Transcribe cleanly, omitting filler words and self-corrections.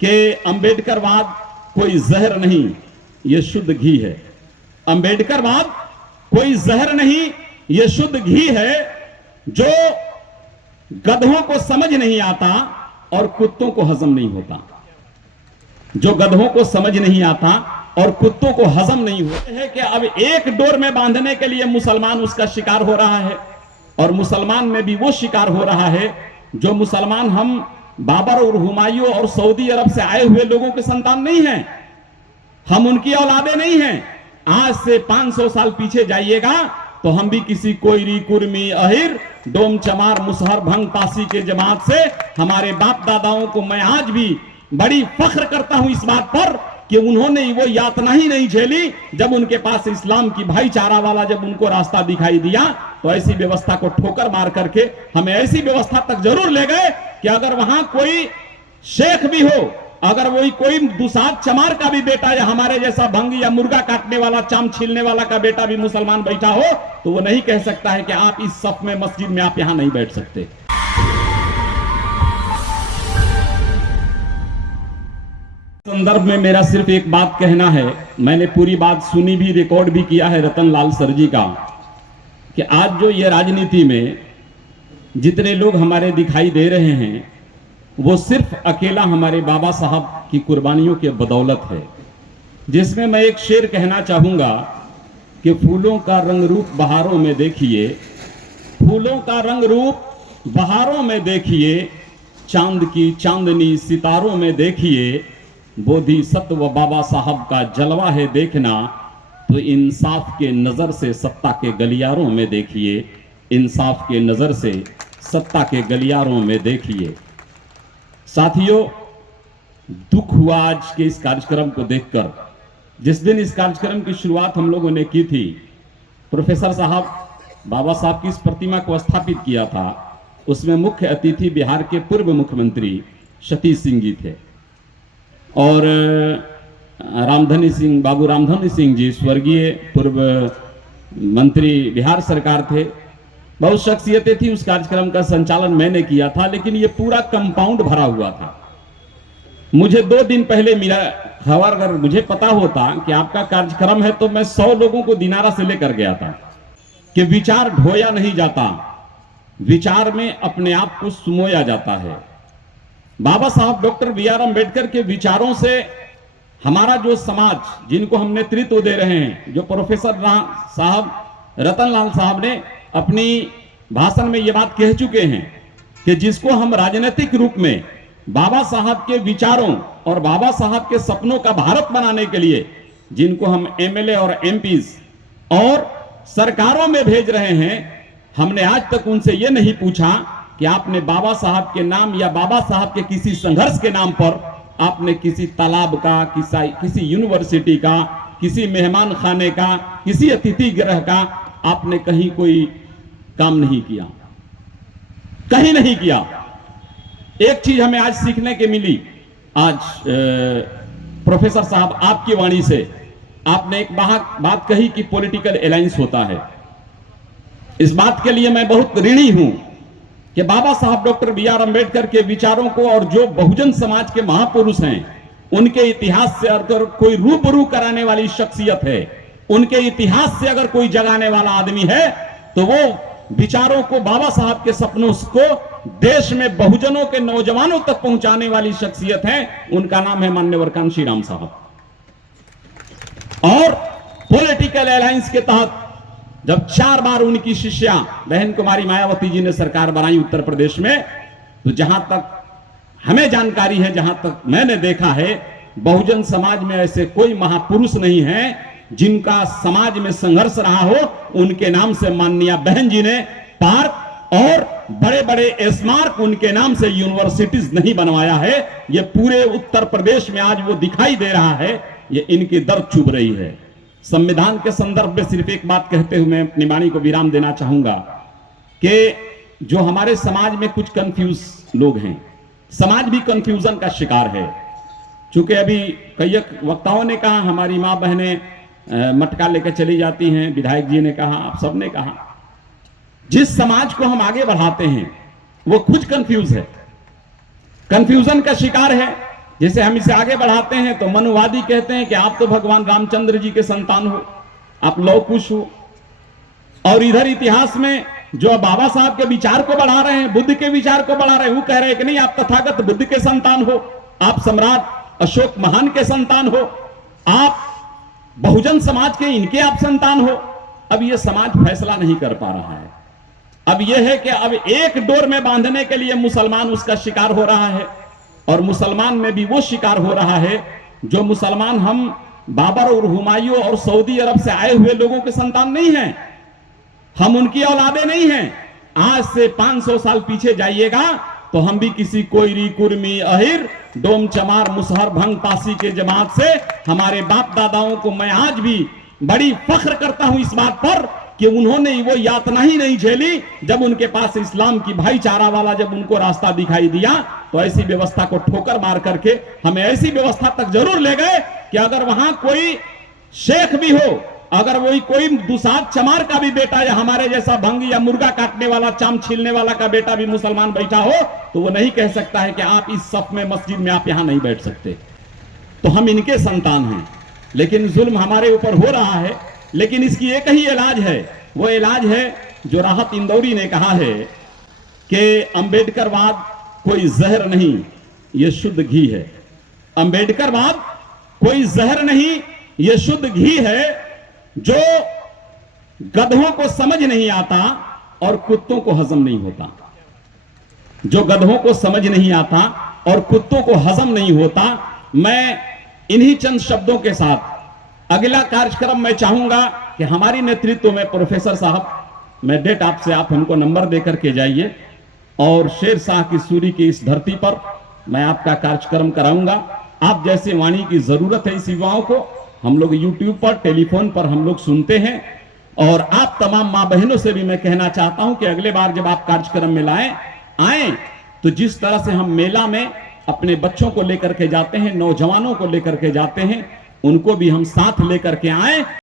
कि अंबेडकरवाद कोई जहर नहीं, ये शुद्ध घी है। अंबेडकरवाद कोई जहर नहीं, ये शुद्ध घी है, जो गधों को समझ नहीं आता और कुत्तों को हजम नहीं होता। जो गधों को समझ नहीं आता और कुत्तों को हजम नहीं होता है कि अब एक डोर में बांधने के लिए मुसलमान उसका शिकार हो रहा है, और मुसलमान में भी वो शिकार हो रहा है जो मुसलमान हम बाबर और हुमायूं और सऊदी अरब से आए हुए लोगों के संतान नहीं हैं, हम उनकी औलादे नहीं हैं। आज से 500 साल पीछे जाइएगा तो हम भी किसी कोयरी, कुर्मी, अहिर, डोम, चमार, मुसहर, भंग, तासी के जमात से हमारे बाप दादाओं को मैं आज भी बड़ी फख्र करता हूं इस बात पर कि उन्होंने वो यातना ही नहीं झेली जब उनके पास इस्लाम की भाईचारा वाला जब उनको रास्ता दिखाई दिया, तो ऐसी व्यवस्था को ठोकर मार करके हमें ऐसी व्यवस्था तक जरूर ले गए कि अगर वहां कोई शेख भी हो, अगर वही कोई दुसाद चमार का भी बेटा या हमारे जैसा भंग या मुर्गा काटने वाला, चाम छीलने वाला का बेटा भी मुसलमान बैठा हो, तो वो नहीं कह सकता है कि आप इस सफ में, मस्जिद में आप यहां नहीं बैठ सकते। संदर्भ में मेरा सिर्फ एक बात कहना है, मैंने पूरी बात सुनी भी, रिकॉर्ड भी किया है रतन लाल सर जी का, कि आज जो ये राजनीति में जितने लोग हमारे दिखाई दे रहे हैं वो सिर्फ अकेला हमारे बाबा साहब की कुर्बानियों के बदौलत है। जिसमें मैं एक शेर कहना चाहूंगा कि फूलों का रंग रूप बहारों में देखिए, फूलों का रंग रूप बहारों में देखिए, चांद की चांदनी सितारों में देखिए, बोधिसत्व बाबा साहब का जलवा है देखना, तो इंसाफ के नजर से सत्ता के गलियारों में देखिए, इंसाफ के नजर से सत्ता के गलियारों में देखिए। साथियों, दुख हुआ आज के इस कार्यक्रम को देखकर। जिस दिन इस कार्यक्रम की शुरुआत हम लोगों ने की थी, प्रोफेसर साहब बाबा साहब की इस प्रतिमा को स्थापित किया था, उसमें मुख्य अतिथि बिहार के पूर्व मुख्यमंत्री सतीश सिंह जी थे, और रामधनी सिंह, बाबू रामधनी सिंह जी स्वर्गीय पूर्व मंत्री बिहार सरकार थे। बहुत शख्सियतें थी। उस कार्यक्रम का संचालन मैंने किया था, लेकिन ये पूरा कंपाउंड भरा हुआ था। मुझे 2 दिन पहले मिला खबर, अगर मुझे पता होता कि आपका कार्यक्रम है तो मैं 100 लोगों को दिनारा से लेकर गया था, कि विचार ढोया नहीं जाता, विचार में अपने आप को सुमोया जाता है। बाबा साहब डॉक्टर बी.आर. अम्बेडकर के विचारों से हमारा जो समाज, जिनको हम नेतृत्व दे रहे हैं, जो प्रोफेसर साहब रतन लाल साहब ने अपनी भाषण में ये बात कह चुके हैं कि जिसको हम राजनीतिक रूप में बाबा साहब के विचारों और बाबा साहब के सपनों का भारत बनाने के लिए जिनको हम एमएलए और एमपीज और सरकारों में भेज रहे हैं, हमने आज तक उनसे ये नहीं पूछा कि आपने बाबा साहब के नाम या बाबा साहब के किसी संघर्ष के नाम पर आपने किसी तालाब का, किसी यूनिवर्सिटी का, किसी मेहमान खाने का, किसी अतिथि गृह का आपने कहीं कोई काम नहीं किया, कहीं नहीं किया। एक चीज हमें आज सीखने के मिली, आज प्रोफेसर साहब आपकी वाणी से आपने एक बात कही कि पॉलिटिकल अलायंस होता है। इस बात के लिए मैं बहुत ऋणी हूं कि बाबा साहब डॉक्टर बी.आर. अम्बेडकर के विचारों को और जो बहुजन समाज के महापुरुष हैं उनके इतिहास से अगर कोई रूबरू कराने वाली शख्सियत है, उनके इतिहास से अगर कोई जगाने वाला आदमी है, तो वो विचारों को, बाबा साहब के सपनों को देश में बहुजनों के नौजवानों तक पहुंचाने वाली शख्सियत है। उनका नाम है माननीय कांशीराम साहब। और पॉलिटिकल अलायंस के तहत जब 4 बार उनकी शिष्या बहन कुमारी मायावती जी ने सरकार बनाई उत्तर प्रदेश में, तो जहां तक हमें जानकारी है, जहां तक मैंने देखा है, बहुजन समाज में ऐसे कोई महापुरुष नहीं है जिनका समाज में संघर्ष रहा हो। उनके नाम से माननीय बहन जी ने पार्क और बड़े बड़े स्मारक, उनके नाम से यूनिवर्सिटीज नहीं बनवाया है। ये पूरे उत्तर प्रदेश में आज वो दिखाई दे रहा है, ये इनकी दर्द चुभ रही है। संविधान के संदर्भ में सिर्फ एक बात कहते हुए मैं अपनी वाणी को विराम देना चाहूंगा कि जो हमारे समाज में कुछ कंफ्यूज लोग हैं, समाज भी कंफ्यूजन का शिकार है। चूंकि अभी कई वक्ताओं ने कहा, हमारी माँ बहनें मटका लेकर चली जाती हैं, विधायक जी ने कहा, आप सबने कहा, जिस समाज को हम आगे बढ़ाते हैं वो खुद कंफ्यूज है, कंफ्यूजन का शिकार है। जैसे हम इसे आगे बढ़ाते हैं तो मनुवादी कहते हैं कि आप तो भगवान रामचंद्र जी के संतान हो, आप लौह कुश हो। और इधर इतिहास में जो बाबा साहब के विचार को बढ़ा रहे हैं, बुद्ध के विचार को बढ़ा रहे हैं, वो कह रहे हैं कि नहीं, आप तथागत बुद्ध के संतान हो, आप सम्राट अशोक महान के संतान हो, आप बहुजन समाज के इनके आप संतान हो। अब ये समाज फैसला नहीं कर पा रहा है। अब यह है कि अब एक डोर में बांधने के लिए मुसलमान उसका शिकार हो रहा है, और मुसलमान में भी वो शिकार हो रहा है जो मुसलमान हम बाबर और हुमायूं और सऊदी अरब से आए हुए लोगों के संतान नहीं हैं, हम उनकी औलादे नहीं हैं। आज से 500 साल पीछे जाइएगा तो हम भी किसी कोयरी, कुर्मी, अहिर, डोम, चमार, मुसहर, भंग, पासी के जमात से हमारे बाप दादाओं को मैं आज भी बड़ी फख्र करता हूं इस बात पर कि उन्होंने वो यातना ही नहीं झेली जब उनके पास इस्लाम की भाईचारा वाला जब उनको रास्ता दिखाई दिया तो ऐसी व्यवस्था को ठोकर मार करके हमें ऐसी व्यवस्था तक जरूर ले गए कि अगर वहां कोई शेख भी हो, अगर वही कोई दुसाद चमार का भी बेटा या हमारे जैसा भंग या मुर्गा काटने वाला, चाम छीलने वाला का बेटा भी मुसलमान बैठा हो तो वो नहीं कह सकता है कि आप इस सफ में, मस्जिद में आप यहां नहीं बैठ सकते। तो हम इनके संतान हैं, लेकिन जुल्म हमारे ऊपर हो रहा है। लेकिन इसकी एक ही इलाज है, वो इलाज है जो राहत इंदौरी ने कहा है कि अंबेडकरवाद कोई जहर नहीं, ये शुद्ध घी है। अंबेडकरवाद कोई जहर नहीं, ये शुद्ध घी है जो गधों को समझ नहीं आता और कुत्तों को हजम नहीं होता। जो गधों को समझ नहीं आता और कुत्तों को हजम नहीं होता। मैं इन्हीं चंद शब्दों के साथ अगला कार्यक्रम मैं चाहूंगा कि हमारी नेतृत्व में प्रोफेसर साहब, मैं डेट आपसे, आप हमको नंबर देकर के जाइए और शेर शाह की सूरी की इस धरती पर मैं आपका कार्यक्रम कराऊंगा। आप जैसे वाणी की जरूरत है इस युवाओं को। हम लोग यूट्यूब पर, टेलीफोन पर हम लोग सुनते हैं, और आप तमाम मां बहनों से भी मैं कहना चाहता हूं कि अगले बार जब आप कार्यक्रम में आए तो जिस तरह से हम मेला में अपने बच्चों को लेकर के जाते हैं, नौजवानों को लेकर के जाते हैं, उनको भी हम साथ लेकर के आए।